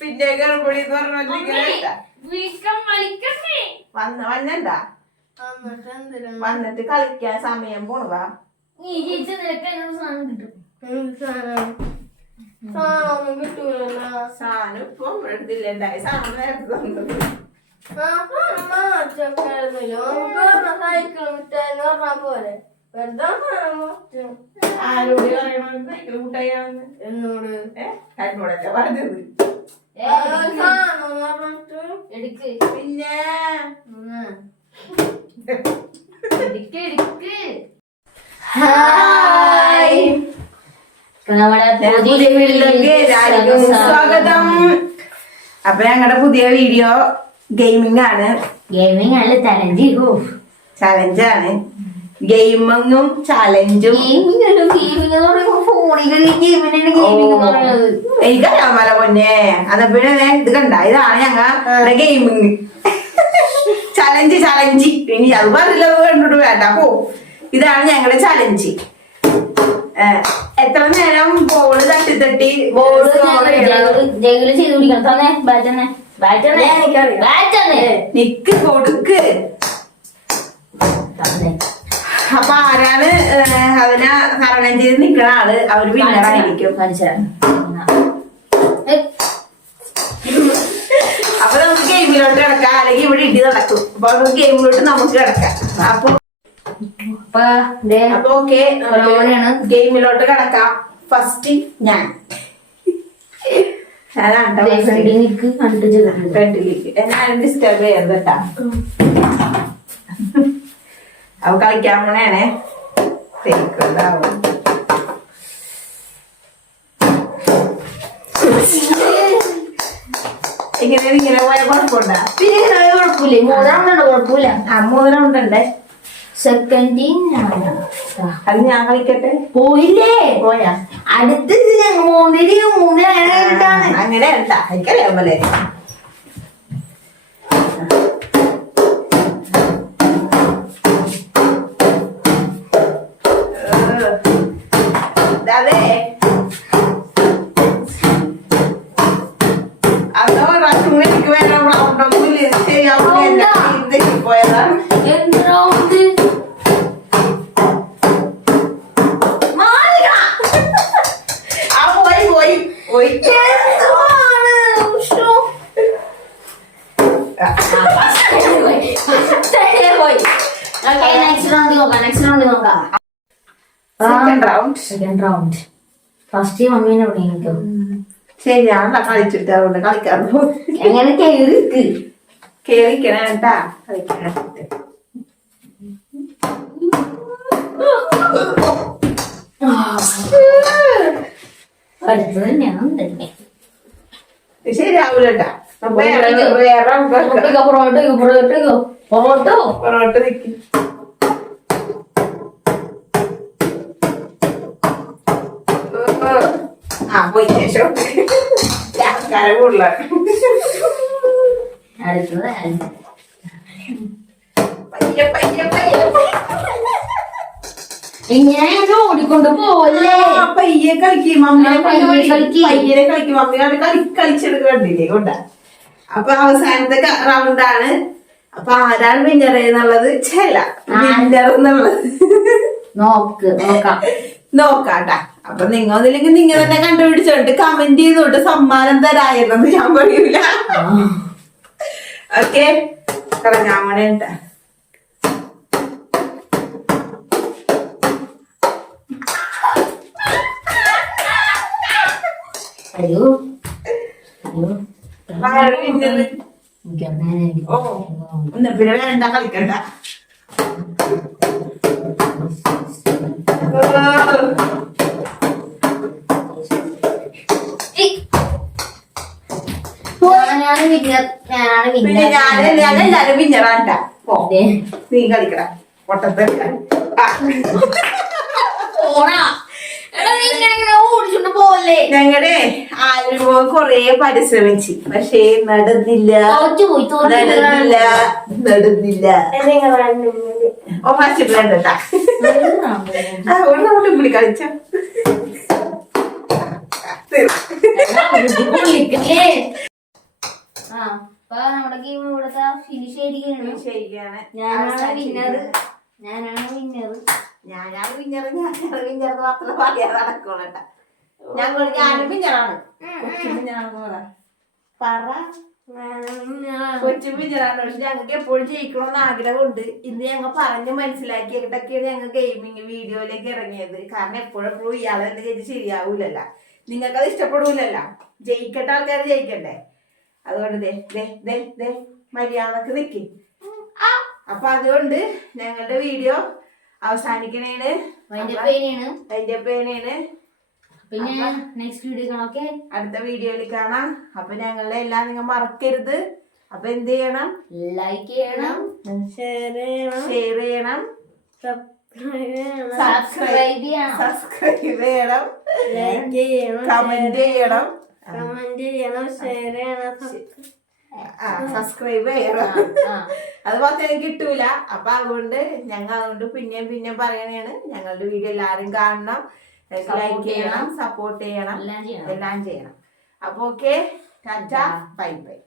പിന്നെ ഗർഭിണി വന്നണ്ടാ വന്നിട്ട് കളിക്കാൻ സമയം പോണതാ. സാധനം ഇപ്പൊ എടുത്തില്ലണ്ടായി. സാധനം നേരത്തെ തന്നത് ആരോട് പറയണത്? സൈക്കിൾ കൂട്ടായാണെന്ന് എന്നോട്. എന്നോടല്ലേ പറഞ്ഞത്? പിന്നെ സ്വാഗതം. അപ്പൊ ഞങ്ങളുടെ പുതിയ വീഡിയോ ഗെയിമിംഗ് ആണ്. ചലഞ്ചാണ്. ഗെയിമിങ്ങും ചലഞ്ചും എനിക്കറിയാൻ പല പൊന്നെ. അതപ്പോഴേ ഇത് കണ്ട, ഇതാണ് ഞങ്ങളുടെ ഗെയിമിങ്. ചലഞ്ച് ചലഞ്ച് ഇനി അത് പറഞ്ഞില്ല കണ്ടിട്ട് വേണ്ട പോ. ഇതാണ് ഞങ്ങളുടെ ചലഞ്ച്. എത്ര നേരം ബോള് തട്ടി തട്ടി നിക്ക് കൊടുക്ക്. അപ്പൊ ആരാണ് അതിനെ തരണം ചെയ്ത് നിക്കണ ആള് അവര് വിന്നറായിരിക്കും. അപ്പൊ നമുക്ക് ഗെയിമിലോട്ട് കിടക്കാം, അല്ലെങ്കിൽ ഇവിടെ ഇടി നടക്കും. അപ്പൊ നമുക്ക് ഗെയിമിലോട്ട് നമുക്ക് കിടക്കാം. അപ്പൊ ഓക്കെ, ഗെയിമിലോട്ട് കിടക്കാം. ഫസ്റ്റ് ഞാൻ ഫ്രണ്ടിലേക്ക് എന്നാലും ഡിസ്റ്റർബ് ചെയ്യരുത് കേട്ടാ. അവ കളിക്കാൻ പോണേണേ. ഇങ്ങനെ പോയ കുഴപ്പമുണ്ടാ? കുഴപ്പമില്ലേ? 3 റൗണ്ട് കുഴപ്പമില്ല. 3 റൗണ്ട് ഉണ്ടേ. സെക്കൻഡ് അത് ഞാൻ കളിക്കട്ടെ. പോയില്ലേ? പോയാ അടുത്ത് അങ്ങനെ ഉണ്ടാ? എനിക്കറിയാൻ പോലെ. അതെ അതോ എനിക്ക് വേറെ റൗണ്ടൊന്നും ശരിയാവില്ല. പോയതാണ് സെക്കൻഡ് റൗണ്ട്. ഫസ്റ്റ് മമ്മീനെ വിളിക്കും. ശരി, ഞാൻ കളിച്ചിട്ട് അതുകൊണ്ട് കളിക്കാറുണ്ട്. എങ്ങനെ കേറിക്കണ കേട്ടാ കളിക്കാൻ. അടുത്തത് ഞാൻ തന്നെ. ശരിയാവൂലട്ടാ. പൊറോട്ട നിൽക്കും. പോയി ശേഷം കൂടുതല. ഇങ്ങനെ ഓടിക്കൊണ്ട് പോവല്ലേ? പയ്യെ കളിക്കും മമ്മിനെ കളിക്കും. മമ്മിയാണ് കളിച്ചെടുക്കണ്ടില്ലേ കൊണ്ടാ. അപ്പൊ അവസാനത്തെ റൗണ്ടാണ്. അപ്പൊ ആരാണ് വിന്നർ എന്നുള്ളത് വിന്നർ എന്നുള്ളത് നോക്കാട്ടാ. അപ്പൊ നിങ്ങൾ ഒന്നില്ലെങ്കിൽ നിങ്ങൾ തന്നെ കണ്ടുപിടിച്ചോണ്ട് കമന്റ് ചെയ്തോട്ട് സമ്മാനം തരായെന്ന് ഞാൻ പറയൂല. ഓക്കെ, ഞാൻ വേണേട്ടാ. അയ്യോ പിന്നെ വേണ്ട കളിക്കണ്ട. പിന്നെ ഞാനെല്ലാരും പിന്നറാണ്ട. നീ കളിക്കട പൊട്ടത്തെ. ഞങ്ങളുടെ ആൽബം കൊറേ പരിശ്രമിച്ചു, പക്ഷേ നടന്നില്ല. ഓ മാച്ചിട്ടുണ്ടാ അവിടെ വിളി കളിച്ച നമ്മുടെ ഗെയിം ഇവിടത്തെ ഫിനിഷ് ശരിയാണ്. ഞാനാണ് വിന്നർ. ഞാനാണ് വിന്നർ മാത്രം പറയാതെ നടക്കോളട്ടാ. ഞാനും വിന്നറാണ്. പറ കൊച്ചു വിന്നറാണ്. പക്ഷെ ഞങ്ങൾക്ക് എപ്പോഴും ജയിക്കണമെന്ന് ആഗ്രഹമുണ്ട്. ഇന്ന് ഞങ്ങൾ പറഞ്ഞ് മനസ്സിലാക്കിയിട്ടൊക്കെയാണ് ഞങ്ങൾ ഗെയിമിങ് വീഡിയോയിലേക്ക് ഇറങ്ങിയത്. കാരണം എപ്പോഴെപ്പോഴും ഇയാളെ എന്ത് ചെയ്ത് ശരിയാവൂലല്ല, നിങ്ങൾക്കത് ഇഷ്ടപ്പെടൂലല്ല. ജയിക്കട്ടെ, ആൾക്കാർ ജയിക്കണ്ടേ. അതുകൊണ്ട് മര്യാദക്ക് നിൽക്കും. അപ്പൊ അതുകൊണ്ട് ഞങ്ങളുടെ വീഡിയോ അവസാനിക്കണേണ്. അതിന്റെ പേനാണ്. പിന്നെ നെക്സ്റ്റ് വീഡിയോ കാണാം. അടുത്ത വീഡിയോയിൽ കാണാം. അപ്പൊ ഞങ്ങളുടെ എല്ലാം നിങ്ങൾ മറക്കരുത്. അപ്പൊ എന്ത് ചെയ്യണം? ലൈക്ക് ചെയ്യണം, ഷെയർ ചെയ്യണം, സബ്സ്ക്രൈബ് ചെയ്യണം, കമന്റ് ചെയ്യണം, സബ്സ്ക്രൈബ് ചെയ്യണം. അതുപോലെ തന്നെ കിട്ടൂല. അപ്പൊ അതുകൊണ്ട് പിന്നെയും പറയണേണ്, ഞങ്ങളുടെ വീഡിയോ എല്ലാരും കാണണം, ലൈക്ക് ചെയ്യണം, സപ്പോർട്ട് ചെയ്യണം, എല്ലാം ചെയ്യണം. അപ്പൊ ഓക്കെ, ടാറ്റ, ബൈ ബൈ.